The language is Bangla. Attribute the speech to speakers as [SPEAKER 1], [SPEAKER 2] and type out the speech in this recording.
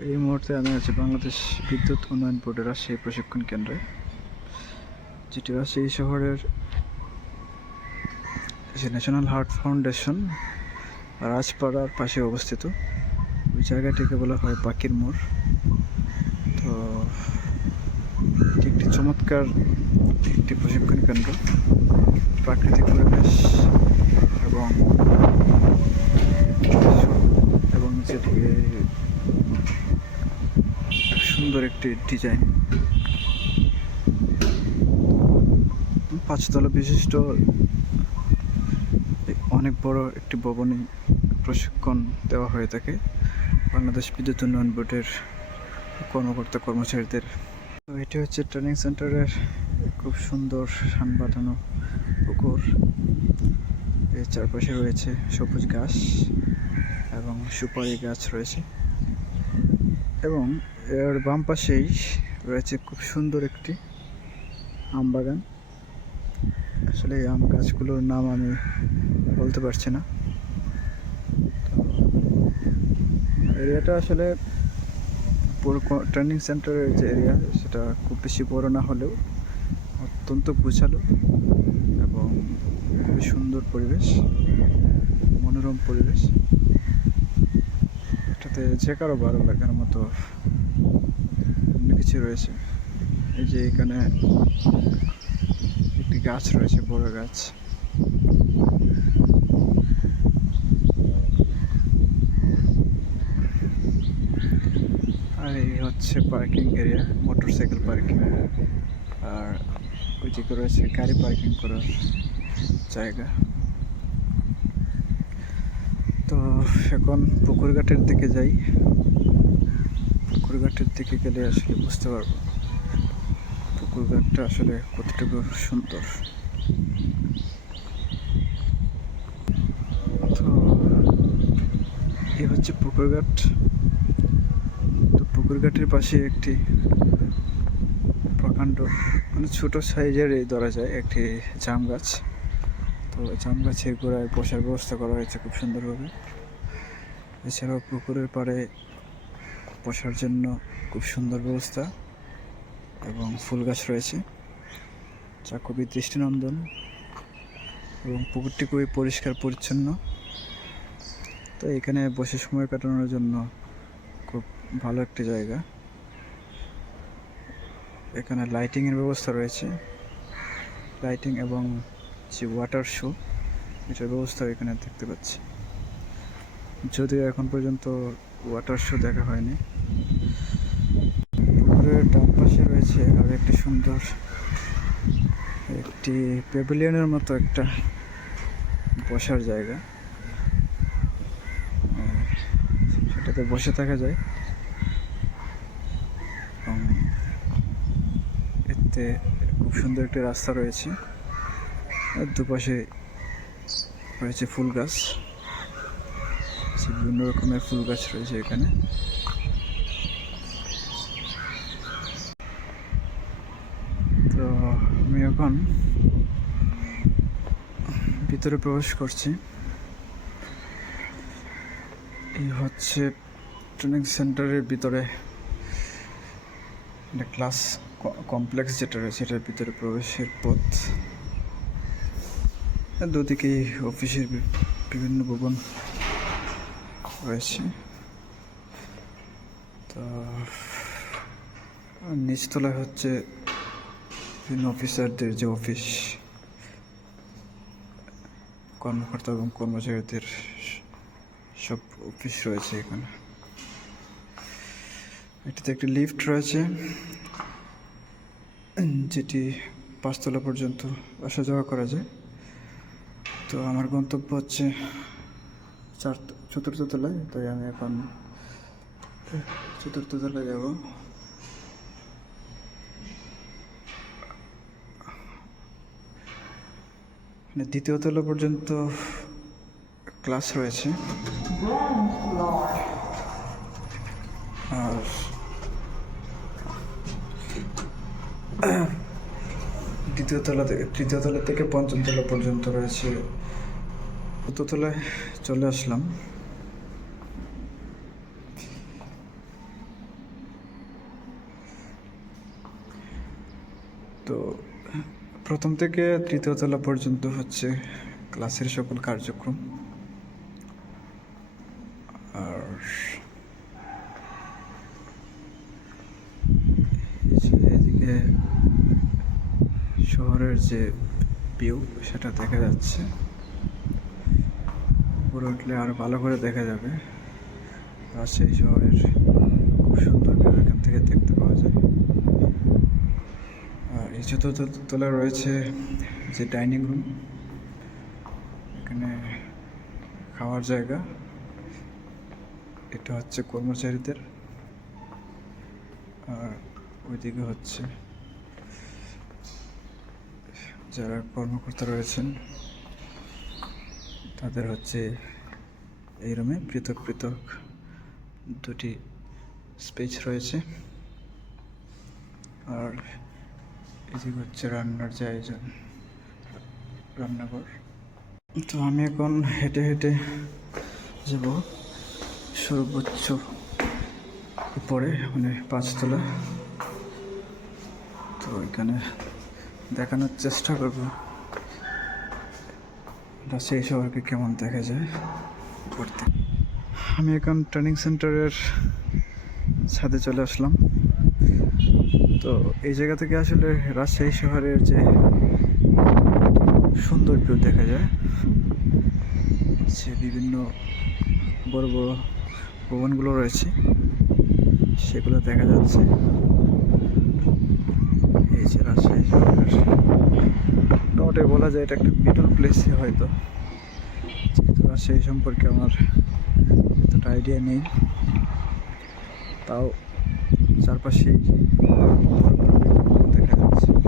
[SPEAKER 1] এই মুহূর্তে আমি আছি বাংলাদেশ বিদ্যুৎ উন্নয়ন বোর্ডের রাজশাহী প্রশিক্ষণ কেন্দ্রে, যেটি রাজশাহী শহরের যে ন্যাশনাল হার্ট ফাউন্ডেশন, রাজপাড়ার পাশে অবস্থিত। ওই জায়গাটিকে বলা হয় পাখির মোড়। তো, এটি একটি চমৎকার একটি প্রশিক্ষণ কেন্দ্র। প্রাকৃতিক পরিবেশ এবং এবং যেটি সুন্দর একটি ডিজাইন। পাঁচতলা বিশিষ্ট অনেক বড় একটি ভবনে প্রশিক্ষণ দেওয়া হয়ে থাকে। বাংলাদেশ বিদ্যুৎ উন্নয়ন বোর্ডের কর্মকর্তা কর্মচারীদের। তো এটি হচ্ছে ট্রেনিং সেন্টারের খুব সুন্দর সান বাঁধানো পুকুর। এর চারপাশে রয়েছে সবুজ ঘাস এবং সুপারি গাছ রয়েছে। এবং এর বাম পাশেই রয়েছে খুব সুন্দর একটি আম বাগান। আসলে এই আম গাছগুলোর নাম আমি বলতে পারছি না। এরিয়াটা আসলে পুরো ট্রেনিং সেন্টারের যে এরিয়া সেটা খুব বেশি বড় না হলেও অত্যন্ত গুছালো এবং খুবই সুন্দর পরিবেশ, মনোরম পরিবেশ। এটাতে যে কারও ভালো লাগার মতো কিছু রয়েছে। এই যে এখানে একটি গাছ রয়েছে, বড় গাছ। আর এই হচ্ছে পার্কিং এরিয়া মোটরসাইকেল পার্কিং আর ওইদিকে রয়েছে গাড়ি পার্কিং করার জায়গা। তো এখন পুকুরঘাটের দিকে যাই। পুকুরঘাটের দিকে গেলে আসলে বুঝতে পারব পুকুরঘাটটা আসলে কতটুকু সুন্দর। তো এই হচ্ছে পুকুরঘাট। তো পুকুরঘাটের পাশে একটি প্রকাণ্ড মানে ছোট সাইজের ধরা যায়, একটি জাম গাছ। জাম গাছের গোড়ায় বসার ব্যবস্থা করা হয়েছে খুব সুন্দরভাবে। এছাড়াও পুকুরের পাড়ে বসার জন্য খুব সুন্দর ব্যবস্থা এবং ফুল গাছ রয়েছে। যা খুবই দৃষ্টিনন্দন এবং পুকুরটি খুবই পরিষ্কার, পরিচ্ছন্ন। তো এখানে বসে সময় কাটানোর জন্য খুব ভালো একটি জায়গা। এখানে লাইটিংয়ের ব্যবস্থা রয়েছে। লাইটিং এবং যে ওয়াটার শো এটার ব্যবস্থা এখানে দেখতে পাচ্ছি। যদিও এখন পর্যন্ত ওয়াটার শো দেখা হয়নি। পুকুরের ডান পাশে রয়েছে আর একটি সুন্দর, একটি প্যাভিলিয়নের মতো একটা বসার জায়গা। সেটাতে বসে থাকা যায়। এতে খুব সুন্দর একটি রাস্তা রয়েছে। দুপাশে রয়েছে ফুল গাছ। বিভিন্ন রকমের ফুল গাছ রয়েছে এখানে। তো আমি এখন ভিতরে প্রবেশ করছি। এই হচ্ছে ট্রেনিং সেন্টারের ভিতরে একটা ক্লাস কমপ্লেক্স যেটা রয়েছে, সেটার ভিতরে প্রবেশের পথ। দুদিকেই অফিসের বিভিন্ন ভবন রয়েছে। তো নিচতলায় হচ্ছে বিভিন্ন অফিসারদের যে অফিস কর্মকর্তা এবং কর্মচারীদের সব অফিস রয়েছে এখানে। এটাতে একটি লিফট রয়েছে, যেটি পাঁচতলা পর্যন্ত আসা যাওয়া করা যায়। তো আমার গন্তব্য হচ্ছে চার চতুর্থ তলায়, তাই আমি এখন চতুর্থ তলায় যাব। মানে দ্বিতীয় তলা পর্যন্ত ক্লাস রয়েছে আর দ্বিতীয় তলা থেকে তৃতীয় তলা থেকে পঞ্চম তলা পর্যন্ত রয়েছে ভূততলায় চলে আসলাম। তো প্রথম থেকে তৃতীয় তলা পর্যন্ত হচ্ছে ক্লাসের সকল কার্যক্রম। আর এদিকে শহরের যে ভিউ সেটা দেখা যাচ্ছে। উপরে উঠলে আরও ভালো করে দেখা যাবে। রাজশাহী শহরের খুব সুন্দর ভিউ এখান থেকে দেখতে পাওয়া যায়। আর এই চতুর্থ তলায় রয়েছে যে ডাইনিং রুম এখানে খাওয়ার জায়গা। এটা হচ্ছে কর্মচারীদের। আর ওইদিকে হচ্ছে যারা কর্মকর্তা রয়েছেন তাদের হচ্ছে এই রুমে পৃথক পৃথক দুটি স্পেস রয়েছে। আর এদিকে হচ্ছে রান্নার যে আয়োজন, রান্নাঘর। তো আমি এখন হেঁটে হেঁটে যাব সর্বোচ্চ উপরে মানে পাঁচতলা। তো এখানে দেখানোর চেষ্টা করব। রাজশাহী শহরকে কেমন দেখা যায়? করতে আমি এখন ট্রেনিং সেন্টারের ছাদে চলে আসলাম। তো এই জায়গা থেকে আসলে রাজশাহী শহরের যে সুন্দর ভিউ দেখা যায়, সে বিভিন্ন বড় বড় ভবনগুলো রয়েছে, সেগুলো দেখা যাচ্ছে। এই যে রাজশাহী শহরের মোটামুটি বলা যায় এটা একটা মিডল প্লেসে হয়তো। যেহেতু রাজশাহী সম্পর্কে আমার এতটা আইডিয়া নেই। তাও চারপাশেই দেখা যাচ্ছে।